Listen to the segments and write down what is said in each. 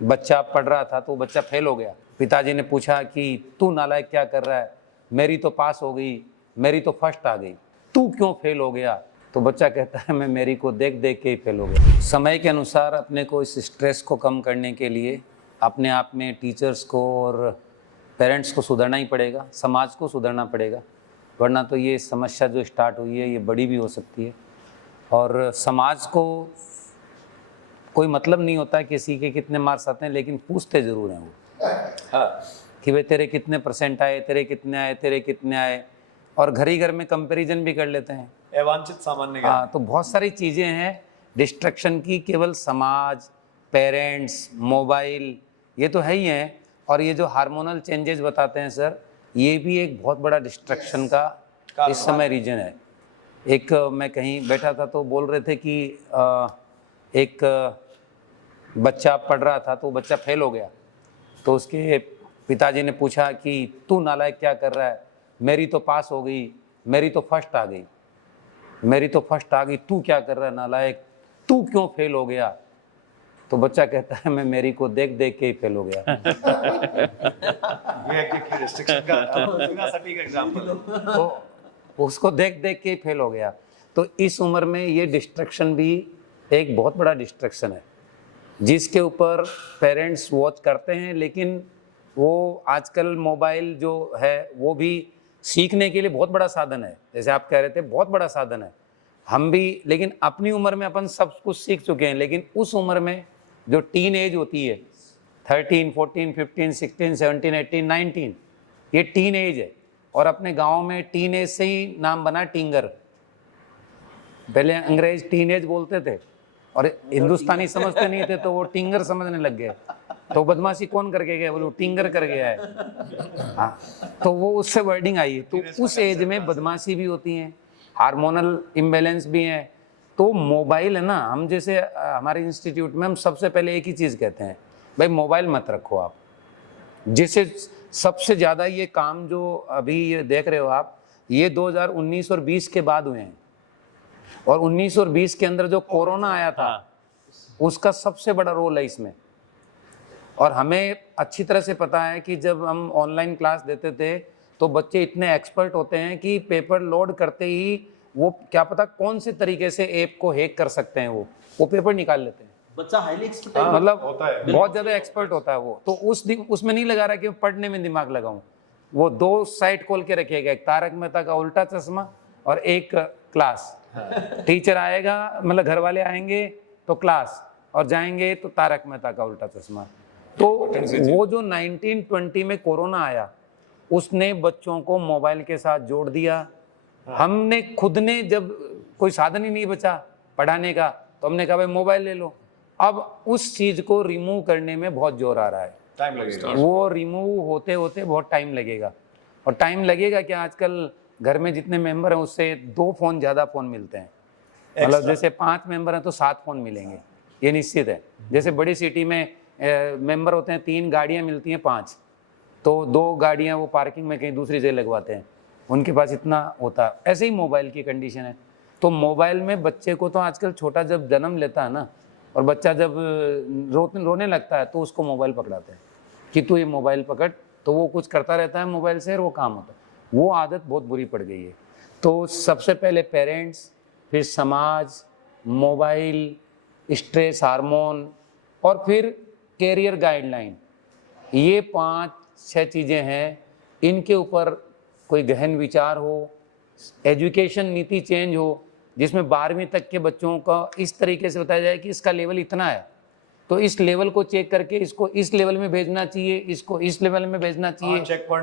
बच्चा पढ़ रहा था तो बच्चा फेल हो गया। पिताजी ने पूछा कि तू नालायक क्या कर रहा है, मेरी तो पास हो गई, मेरी तो फर्स्ट आ गई, तू क्यों फेल हो गया? तो बच्चा कहता है मैं मेरी को देख देख के ही फेल हो गया। समय के अनुसार अपने को इस स्ट्रेस को कम करने के लिए अपने आप में टीचर्स को और पेरेंट्स को सुधरना ही पड़ेगा, समाज को सुधरना पड़ेगा, वरना तो ये समस्या जो स्टार्ट हुई है ये बड़ी भी हो सकती है। और समाज को कोई मतलब नहीं होता किसी के कितने मार्क्स आते हैं, लेकिन पूछते ज़रूर हैं वो कि भाई तेरे कितने परसेंट आए, तेरे कितने आए, तेरे कितने आए, और घर ही घर में कंपैरिजन भी कर लेते हैं। अवांछित सामान्य ज्ञान। हाँ, तो बहुत सारी चीज़ें हैं डिस्ट्रक्शन की, केवल समाज, पेरेंट्स, मोबाइल, ये तो है ही हैं। और ये जो हार्मोनल चेंजेस बताते हैं सर, ये भी एक बहुत बड़ा डिस्ट्रक्शन का इस समय रीजन है। एक मैं कहीं बैठा था तो बोल रहे थे कि एक बच्चा पढ़ रहा था तो बच्चा फेल हो गया। तो उसके पिताजी ने पूछा कि तू नालायक क्या कर रहा है, मेरी तो पास हो गई, मेरी तो फर्स्ट आ गई, मेरी तो फर्स्ट आ गई, तू क्या कर रहा है नालायक, तू क्यों फेल हो गया? तो बच्चा कहता है मैं मेरी को देख देख के ही फेल हो गया। ये एक्चुअली रिस्ट्रिक्शन का बिना सटीक एग्जांपल। तो उसको देख देख के ही फेल हो गया। तो इस उम्र में ये डिस्ट्रक्शन भी एक बहुत बड़ा डिस्ट्रक्शन है, जिसके ऊपर पेरेंट्स वॉच करते हैं, लेकिन वो आजकल मोबाइल जो है वो भी सीखने के लिए बहुत बड़ा साधन है। जैसे आप कह रहे थे बहुत बड़ा साधन है, हम भी, लेकिन अपनी उम्र में अपन सब कुछ सीख चुके हैं। लेकिन उस उम्र में जो टीन एज होती है, 13, 14, 15, 16, 17, 18, 19, ये टीन एज है। और अपने गांव में टीन एज से ही नाम बना टिंगर। पहले अंग्रेज टीन एज बोलते थे और हिंदुस्तानी समझते नहीं थे, तो वो टिंगर समझने लग गए। तो बदमाशी कौन करके गया, बोलो टिंगर कर गया है। हाँ, तो वो उससे वर्डिंग आई। तो उस एज में बदमाशी भी होती है, हार्मोनल इम्बैलेंस भी है। तो मोबाइल है ना, हम जैसे हमारे इंस्टीट्यूट में हम सबसे पहले एक ही चीज़ कहते हैं, भाई मोबाइल मत रखो आप। जैसे सबसे ज़्यादा ये काम जो अभी ये देख रहे हो आप, ये 2019 और 20 के बाद हुए हैं। और 19 और 20 के अंदर जो कोरोना आया था, उसका सबसे बड़ा रोल है इसमें। और हमें अच्छी तरह से पता है कि जब हम ऑनलाइन क्लास देते थे तो बच्चे इतने एक्सपर्ट होते हैं कि पेपर लोड करते ही वो क्या पता कौन से तरीके से ऐप को हैक कर सकते हैं, वो पेपर निकाल लेते हैं। बच्चा हाईली एक्सपर्ट मतलब होता है, बहुत ज़्यादा एक्सपर्ट होता है वो। तो उसमें नहीं लगा रहा कि पढ़ने में दिमाग लगाऊं। वो दो साइट खोल के रखिएगा, एक तारक मेहता का उल्टा चश्मा और एक क्लास। टीचर आएगा, मतलब घर वाले आएंगे तो क्लास, और जाएंगे तो तारक मेहता का उल्टा चश्मा। तो वो जो 1920 में कोरोना आया, उसने बच्चों को मोबाइल के साथ जोड़ दिया। हमने खुद ने, जब कोई साधन ही नहीं बचा पढ़ाने का, तो हमने कहा भाई मोबाइल ले लो। अब उस चीज को रिमूव करने में बहुत जोर आ रहा है, टाइम लगेगा। वो रिमूव होते होते बहुत टाइम लगेगा। और टाइम लगेगा कि आजकल घर में जितने मेंबर हैं उससे 2 फोन ज़्यादा फोन मिलते हैं। मतलब जैसे 5 मेंबर हैं तो 7 फोन मिलेंगे, ये निश्चित है। जैसे बड़ी सिटी में मेंबर होते हैं, 3 गाड़ियाँ मिलती हैं 5, तो 2 गाड़ियाँ वो पार्किंग में कहीं दूसरी जगह लगवाते हैं, उनके पास इतना होता है। ऐसे ही मोबाइल की कंडीशन है। तो मोबाइल में बच्चे को तो आजकल छोटा जब जन्म लेता है ना, और बच्चा जब रोने लगता है, तो उसको मोबाइल पकड़ाते हैं कि तू ये मोबाइल पकड़, तो वो कुछ करता रहता है मोबाइल से और वो काम होता है। वो आदत बहुत बुरी पड़ गई है। तो सबसे पहले पेरेंट्स, फिर समाज, मोबाइल, स्ट्रेस हार्मोन, और फिर कैरियर गाइडलाइन, ये 5-6 चीज़ें हैं। इनके ऊपर कोई गहन विचार हो, एजुकेशन नीति चेंज हो, जिसमें 12वीं तक के बच्चों का इस तरीके से बताया जाए कि इसका लेवल इतना है, तो इस लेवल को चेक करके इसको इस लेवल में भेजना चाहिए, इसको इस लेवल में भेजना चाहिए,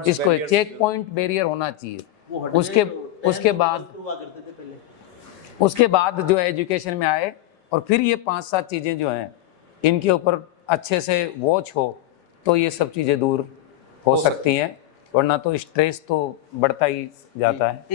इसको चेक पॉइंट बैरियर होना चाहिए। उसके बाद जो एजुकेशन में आए, और फिर ये 5-7 चीज़ें जो हैं इनके ऊपर अच्छे से वॉच हो, तो ये सब चीज़ें दूर हो सकती हैं, वरना तो स्ट्रेस तो बढ़ता ही जाता है।